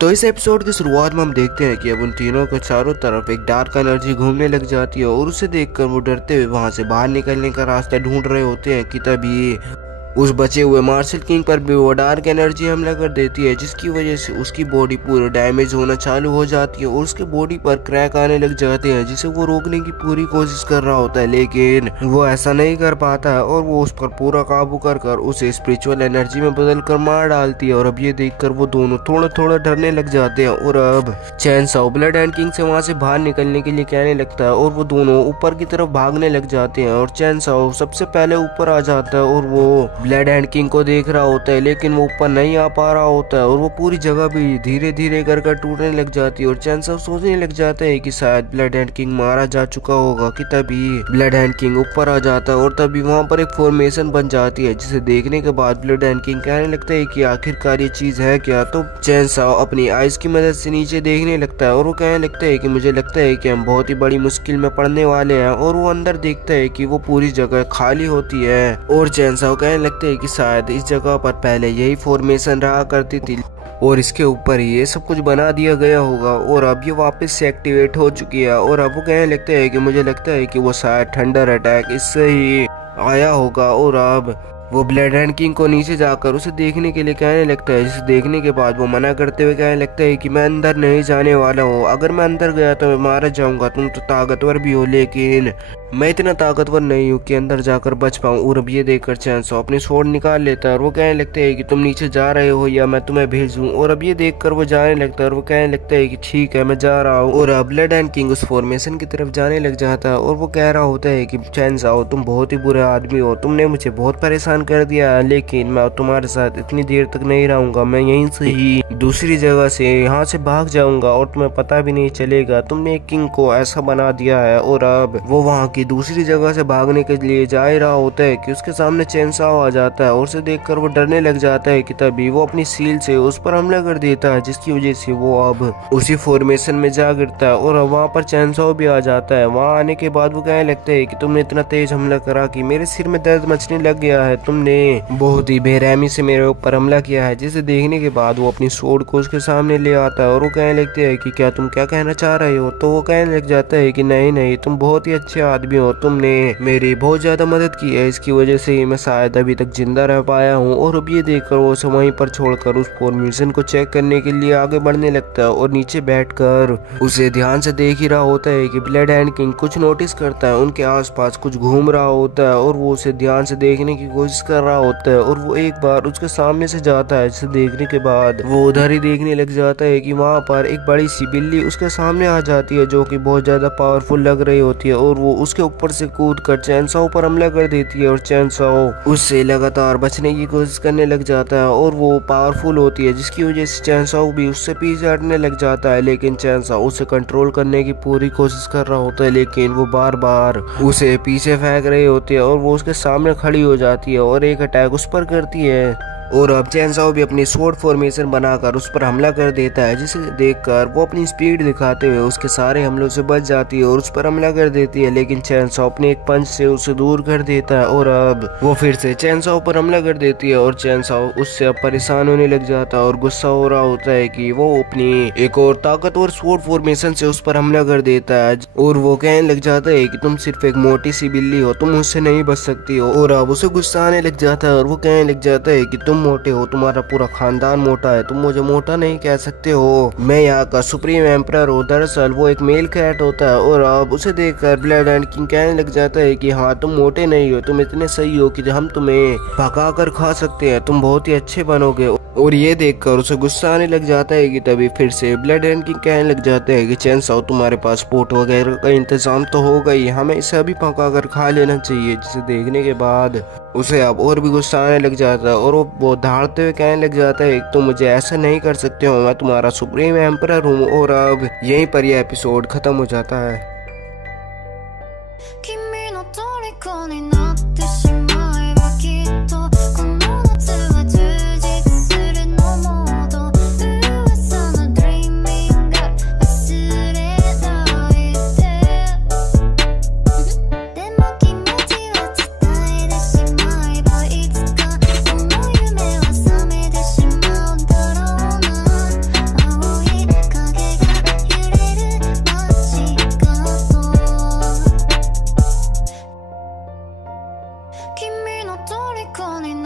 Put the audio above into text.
तो इस एपिसोड की शुरुआत में हम देखते हैं कि अब उन तीनों के चारों तरफ एक डार्क एनर्जी घूमने लग जाती है और उसे देखकर वो डरते हुए वहां से बाहर निकलने का रास्ता ढूंढ रहे होते हैं कि तभी उस बचे हुए मार्शल किंग पर भी वो डार्क एनर्जी हमला कर देती है, जिसकी वजह से उसकी बॉडी पूरा डैमेज होना चालू हो जाती है और उसके बॉडी पर क्रैक आने लग जाते हैं, जिसे वो रोकने की पूरी कोशिश कर रहा होता है, लेकिन वो ऐसा नहीं कर पाता है और वो उस पर पूरा काबू कर उसे स्पिरिचुअल एनर्जी में बदल कर मार डालती है। और अब ये देखकर वो दोनों थोड़ा थोड़ा डरने लग जाते हैं और अब चैनसॉ ब्लड हैंड किंग से वहां से बाहर निकलने के लिए कहने लगता है और वो दोनों ऊपर की तरफ भागने लग जाते हैं। और चैनसॉ सबसे पहले ऊपर आ जाता है और वो ब्लड हैंड किंग को देख रहा होता है, लेकिन वो ऊपर नहीं आ पा रहा होता है और वो पूरी जगह भी धीरे धीरे कर टूटने लग जाती है। और चैनसॉ सोचने लग जाता है कि शायद ब्लड हैंड किंग मारा जा चुका होगा कि तभी ब्लड हैंड किंग ऊपर आ जाता है और तभी वहां पर एक फॉर्मेशन बन जाती है, जिसे देखने के बाद ब्लड हैंड किंग कहने लगता है कि आखिरकार ये चीज है क्या। तो चैनसॉ अपनी आइज की मदद से नीचे देखने लगता है और वो कहने लगता है कि मुझे लगता है कि हम बहुत ही बड़ी मुश्किल में पड़ने वाले हैं। और वो अंदर देखता है कि वो पूरी जगह खाली होती है और चैनसॉ कहने लगता है कि शायद इस जगह पर पहले यही फॉर्मेशन रहा करती थी और इसके ऊपर ही ये सब कुछ बना दिया गया होगा और अब ये वापस से एक्टिवेट हो चुकी है। और अब वो कहने लगते हैं कि मुझे लगता है कि वो शायद थंडर अटैक इससे ही आया होगा। और अब वो ब्लड हैंड किंग को नीचे जाकर उसे देखने के लिए कहने लगता है, जिसे देखने के बाद वो मना करते हुए कहने लगता है कि मैं अंदर नहीं जाने वाला हूँ, अगर मैं अंदर गया तो मैं मारा जाऊंगा, तुम तो ताकतवर भी हो लेकिन मैं इतना ताकतवर नहीं हूँ कि अंदर जाकर बच पाऊँ। और अब ये देखकर चैनसॉ अपनी स्वॉर्ड निकाल लेता है और वो कहने लगते है कि तुम नीचे जा रहे हो या मैं तुम्हें भेजूं। और अब ये देखकर वो जाने लगता है और वो कहने लगता है कि ठीक है मैं जा रहा हूँ। और अब ब्लड हैंड किंग उस फॉर्मेशन की तरफ जाने लग जाता है और वो कह रहा होता है कि चैनसॉ तुम बहुत ही बुरे आदमी हो, तुमने मुझे बहुत परेशान कर दिया है, लेकिन मैं तुम्हारे साथ इतनी देर तक नहीं रहूंगा, मैं यहीं से ही दूसरी जगह से यहाँ से भाग जाऊंगा और तुम्हें पता भी नहीं चलेगा, तुमने एक किंग को ऐसा बना दिया है। और अब वो वहाँ की दूसरी जगह से भागने के लिए जा ही रहा होता है कि उसके सामने चैनसॉ आ जाता है और उसे देखकर वो डरने लग जाता है कि तभी वो अपनी सील से उस पर हमला कर देता है, जिसकी वजह से वो अब उसी फॉर्मेशन में जा गिरता है। और अब वहाँ पर चैनसॉ भी आ जाता है। वहाँ आने के बाद वो कहने लगता है कि तुमने इतना तेज हमला करा कि मेरे सिर में दर्द मचने लग गया है, तुमने बहुत ही बेरहमी से मेरे ऊपर हमला किया है। जिसे देखने के बाद वो अपनी स्वॉर्ड को उसके सामने ले आता है और वो कहने लगते है कि क्या तुम क्या कहना चाह रहे हो। तो वो कहने लग जाता है कि नहीं नहीं, तुम बहुत ही अच्छे आदमी हो, तुमने मेरी बहुत ज्यादा मदद की है, इसकी वजह से ही मैं शायद अभी तक जिंदा रह पाया हूँ। और अब ये देखकर वो उसे वहीं पर छोड़कर उस फॉर्मेशन को चेक करने के लिए आगे बढ़ने लगता है और नीचे बैठकर उसे ध्यान से देख ही रहा होता है कि ब्लड हैंड किंग कुछ नोटिस करता है, उनके आसपास कुछ घूम रहा होता है और वो उसे ध्यान से देखने की कोशिश कर रहा होता है। और वो एक बार उसके सामने से जाता है, जिसे देखने के बाद वो उधर ही देखने लग जाता है कि वहाँ पर एक बड़ी सी बिल्ली उसके सामने आ जाती है, जो कि बहुत ज्यादा पावरफुल लग रही होती है और वो उसके ऊपर से कूद कर चैनसॉ पर हमला कर देती है। और चैनसॉ उससे लगातार बचने की कोशिश करने लग जाता है और वो पावरफुल होती है, जिसकी वजह से चैनसॉ भी उससे पीछे हटने लग जाता है, लेकिन चैनसॉ उसे कंट्रोल करने की पूरी कोशिश कर रहा होता है, लेकिन वो बार बार उसे पीछे फेंक रही होती है और वो उसके सामने खड़ी हो जाती है और एक अटैक उस पर करती है। और अब चैनसॉ भी अपनी स्वॉर्ड फॉर्मेशन बनाकर उस पर हमला कर देता है, जिसे देखकर वो अपनी स्पीड दिखाते हुए उसके सारे हमलों से बच जाती है और उस पर हमला कर देती है, लेकिन चैनसॉ अपने एक पंच से उसे दूर कर देता है। और अब वो फिर से चैनसॉ पर हमला कर देती है और चैनसॉ उससे अब परेशान होने लग जाता है और गुस्सा हो रहा होता है कि वो अपनी एक और ताकतवर स्वॉर्ड फॉर्मेशन से उस पर हमला कर देता है और वो कहने लग जाता है कि तुम सिर्फ एक मोटी सी बिल्ली हो, तुम मुझसे नहीं बच सकती हो। और अब उसे गुस्सा आने लग जाता है और वो कहने लग जाता है कि तुम मोटे हो, तुम्हारा पूरा खानदान मोटा है, तुम मुझे मोटा नहीं कह सकते हो, मैं यहाँ का सुप्रीम एम्परर हूँ। दरअसल वो एक मेल कैट होता है। और अब उसे देखकर ब्लड हैंड किंग कहने लग जाता है कि हाँ तुम मोटे नहीं हो, तुम इतने सही हो कि हम तुम्हें पका कर खा सकते हैं, तुम बहुत ही अच्छे बनोगे। और ये देखकर उसे गुस्सा आने लग जाता है कि तभी फिर से ब्लड हैंड किंग कहने लग जाते हैं कि चैनसॉ तुम्हारे पास पोट वगैरह का इंतजाम तो होगा ही, हमें इसे अभी पका कर खा लेना चाहिए। जिसे देखने के बाद उसे अब और भी गुस्सा आने लग जाता है और वो दहाड़ते हुए कहने लग जाता है तुम मुझे ऐसा नहीं कर सकते हो, मैं तुम्हारा सुप्रीम एम्परर हूँ। और अब यहीं पर यह एपिसोड खत्म हो जाता है। 虜にな